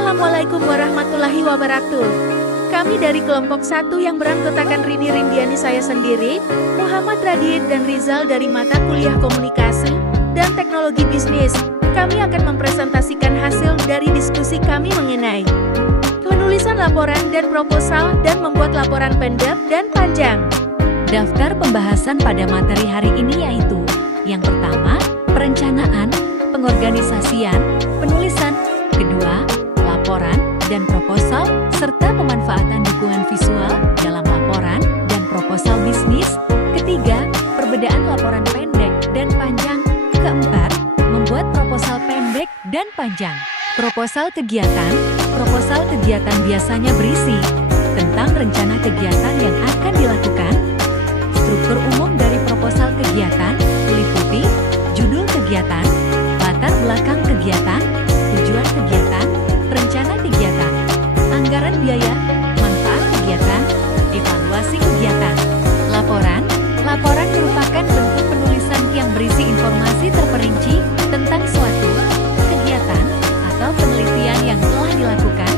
Assalamualaikum warahmatullahi wabarakatuh. Kami dari kelompok 1 yang beranggotakan Rini Rindiani saya sendiri, Muhammad Radit dan Rizal dari mata kuliah komunikasi dan teknologi bisnis. Kami akan mempresentasikan hasil dari diskusi kami mengenai penulisan laporan dan proposal dan membuat laporan pendek dan panjang. Daftar pembahasan pada materi hari ini yaitu yang pertama, perencanaan, pengorganisasian, penulisan, kedua, laporan dan proposal, serta pemanfaatan dukungan visual dalam laporan dan proposal bisnis, ketiga, perbedaan laporan pendek dan panjang, keempat, membuat proposal pendek dan panjang. Proposal kegiatan biasanya berisi tentang rencana kegiatan yang akan dilakukan. Struktur umum dari proposal kegiatan meliputi judul kegiatan, latar belakang kegiatan, tujuan kegiatan, rencana kegiatan, anggaran biaya, manfaat kegiatan, evaluasi kegiatan. Laporan merupakan bentuk penulisan yang berisi informasi terperinci tentang suatu kegiatan atau penelitian yang telah dilakukan.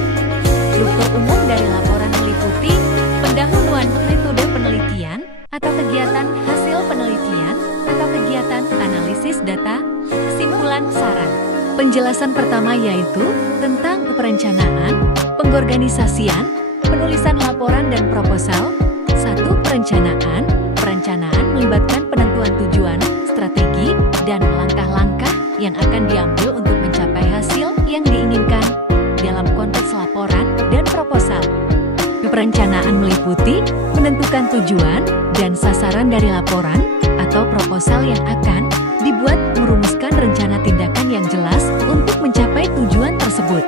Struktur umum dari laporan meliputi pendahuluan metode penelitian atau kegiatan hasil penelitian atau kegiatan analisis data, kesimpulan saran. Penjelasan pertama yaitu tentang perencanaan, pengorganisasian, penulisan laporan dan proposal. 1. Perencanaan melibatkan penentuan tujuan, strategi, dan langkah-langkah yang akan diambil untuk mencapai hasil yang diinginkan dalam konteks laporan dan proposal. Perencanaan meliputi menentukan tujuan dan sasaran dari laporan atau proposal yang akan dibuat, merumuskan rencana tindakan yang jelas untuk mencapai tujuan tersebut.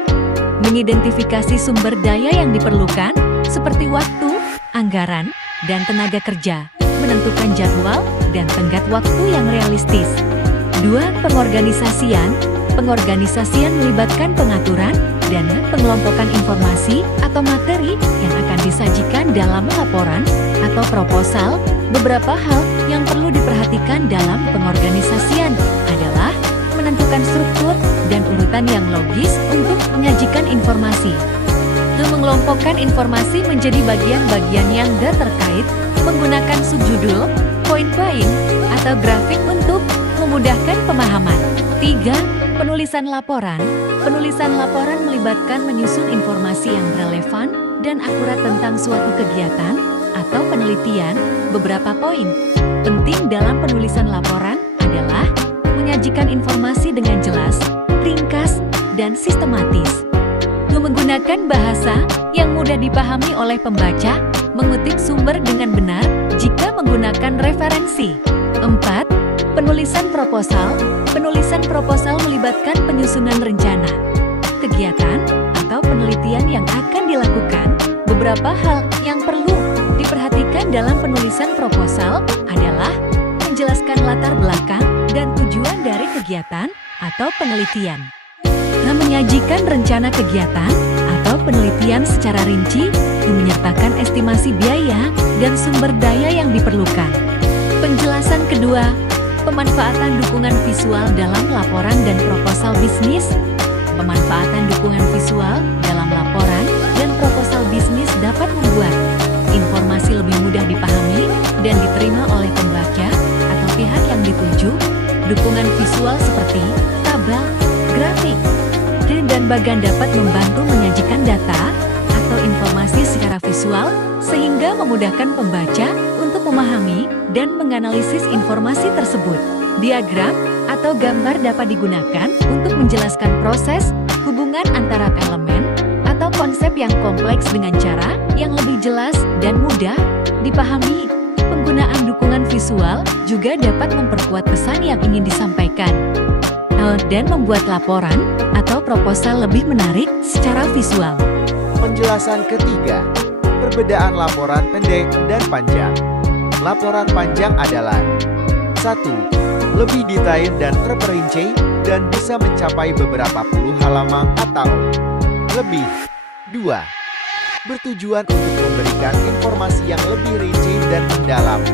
Mengidentifikasi sumber daya yang diperlukan seperti waktu, anggaran, dan tenaga kerja. Menentukan jadwal dan tenggat waktu yang realistis. 2. Pengorganisasian melibatkan pengaturan dan pengelompokan informasi atau materi yang akan disajikan dalam laporan atau proposal. Beberapa hal yang perlu diperhatikan dalam pengorganisasian adalah menentukan struktur dan urutan yang logis untuk menyajikan informasi. Mengelompokkan informasi menjadi bagian-bagian yang terkait, menggunakan subjudul, poin-poin, atau grafik untuk memudahkan pemahaman. 3. Penulisan laporan melibatkan menyusun informasi yang relevan dan akurat tentang suatu kegiatan atau penelitian. Beberapa poin penting dalam penulisan laporan adalah menyajikan informasi dengan jelas, ringkas, dan sistematis. Menggunakan bahasa yang mudah dipahami oleh pembaca, mengutip sumber dengan benar jika menggunakan referensi. 4. Penulisan proposal melibatkan penyusunan rencana kegiatan atau penelitian yang akan dilakukan. Beberapa hal yang perlu diperhatikan dalam penulisan proposal adalah menjelaskan latar belakang dan tujuan dari kegiatan atau penelitian. Menyajikan rencana kegiatan atau penelitian secara rinci, menyertakan estimasi biaya dan sumber daya yang diperlukan. Penjelasan kedua, pemanfaatan dukungan visual dalam laporan dan proposal bisnis. Pemanfaatan dukungan visual dalam laporan dan proposal bisnis dapat membuat informasi lebih mudah dipahami dan diterima oleh pembaca atau pihak yang dituju. Dukungan visual seperti tabel, grafik, dan bagan dapat membantu menyajikan data atau informasi secara visual sehingga memudahkan pembaca untuk memahami dan menganalisis informasi tersebut. Diagram atau gambar dapat digunakan untuk menjelaskan proses, hubungan antara elemen, atau konsep yang kompleks dengan cara yang lebih jelas dan mudah dipahami. Penggunaan dukungan visual juga dapat memperkuat pesan yang ingin disampaikan dan membuat laporan atau proposal lebih menarik secara visual. Penjelasan ketiga, perbedaan laporan pendek dan panjang. Laporan panjang adalah 1. Lebih detail dan terperinci dan bisa mencapai beberapa puluh halaman atau lebih. 2. Bertujuan untuk memberikan informasi yang lebih rinci dan mendalam.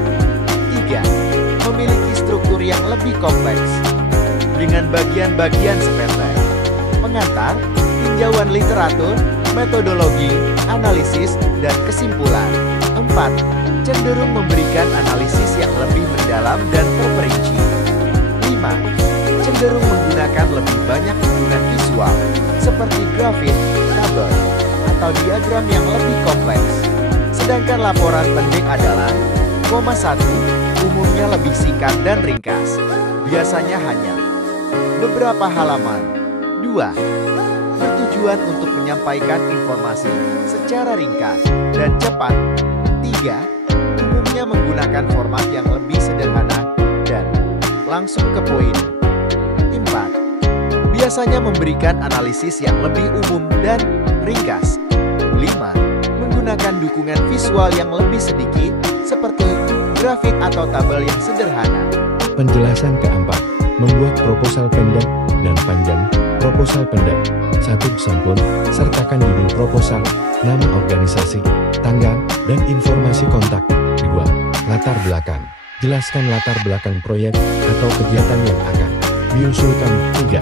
3. Memiliki struktur yang lebih kompleks dengan bagian-bagian sepele, pengantar, tinjauan literatur, metodologi, analisis, dan kesimpulan. 4. Cenderung memberikan analisis yang lebih mendalam dan terperinci. 5. Cenderung menggunakan lebih banyak dukungan visual, seperti grafik, tabel, atau diagram yang lebih kompleks. Sedangkan laporan pendek adalah 1. Umumnya lebih singkat dan ringkas, biasanya hanya beberapa halaman. 2. Bertujuan untuk menyampaikan informasi secara ringkas dan cepat. 3. Umumnya menggunakan format yang lebih sederhana dan langsung ke poin. 4. Biasanya memberikan analisis yang lebih umum dan ringkas. 5. Menggunakan dukungan visual yang lebih sedikit, seperti grafik atau tabel yang sederhana. Penjelasan keempat, membuat proposal pendek dan panjang. Proposal pendek. 1. Sampul, sertakan judul proposal, nama organisasi, tanggal, dan informasi kontak. 2. Latar belakang. Jelaskan latar belakang proyek atau kegiatan yang akan diusulkan. 3.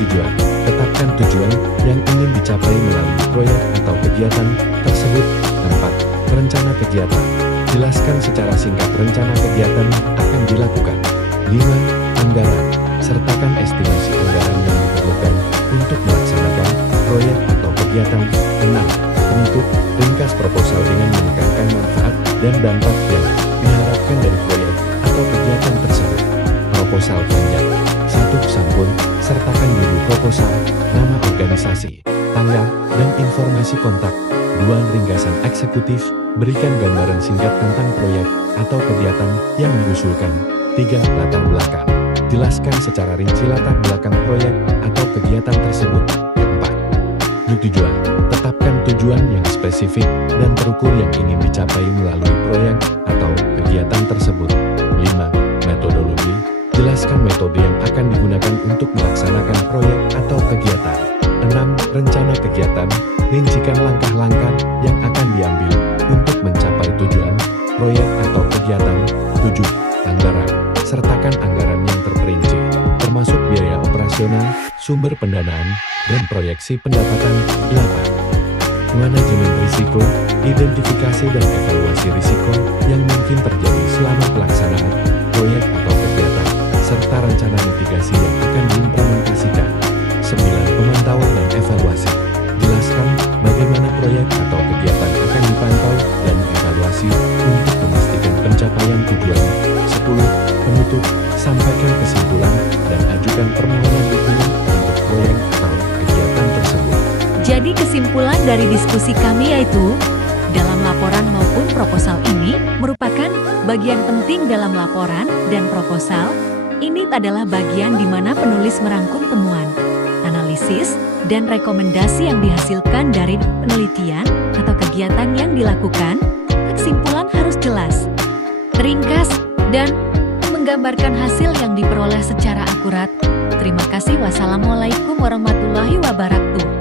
Tujuan. Tetapkan tujuan yang ingin dicapai melalui proyek atau kegiatan tersebut. 4. Rencana kegiatan. Jelaskan secara singkat rencana kegiatan yang akan dilakukan. 5. Anggaran. Sertakan estimasi anggaran yang diperlukan untuk melaksanakan proyek atau kegiatan. 6. Penutup. Ringkas proposal dengan menekankan manfaat dan dampak yang diharapkan dari proyek atau kegiatan tersebut. Proposal panjang. 1. Sampul, sertakan judul proposal, nama organisasi, tanggal, dan informasi kontak. 2. Ringkasan eksekutif, berikan gambaran singkat tentang proyek atau kegiatan yang diusulkan. 3. Latar belakang, jelaskan secara rinci latar belakang proyek atau kegiatan tersebut. 4. Tujuan, tetapkan tujuan yang spesifik dan terukur yang ingin dicapai melalui proyek atau kegiatan tersebut. 5. Metodologi, jelaskan metode yang akan digunakan untuk melaksanakan proyek atau kegiatan. 6. Rencana kegiatan, rincikan langkah-langkah yang akan diambil untuk mencapai tujuan, proyek atau kegiatan. 7. Anggaran, sertakan anggaran yang terperinci, termasuk biaya operasional, sumber pendanaan, dan proyeksi pendapatan. 8. Manajemen risiko, identifikasi dan evaluasi risiko yang mungkin terjadi selama pelaksanaan proyek atau kegiatan, serta rencana mitigasi yang akan diimplementasikan. 9. Pemantauan dan evaluasi, jelaskan bagaimana proyek atau kegiatan akan dipantau dan dievaluasi untuk memastikan pencapaian tujuan. 10. Penutup, sampaikan kesimpulan dan ajukan permohonan dukungan untuk proyek atau kegiatan tersebut. Jadi kesimpulan dari diskusi kami yaitu, dalam laporan maupun proposal ini merupakan bagian penting dalam laporan dan proposal. Ini adalah bagian di mana penulis merangkum temuan, analisis, dan rekomendasi yang dihasilkan dari penelitian atau kegiatan yang dilakukan. Kesimpulan harus jelas, ringkas, dan menggambarkan hasil yang diperoleh secara akurat. Terima kasih. Wassalamualaikum warahmatullahi wabarakatuh.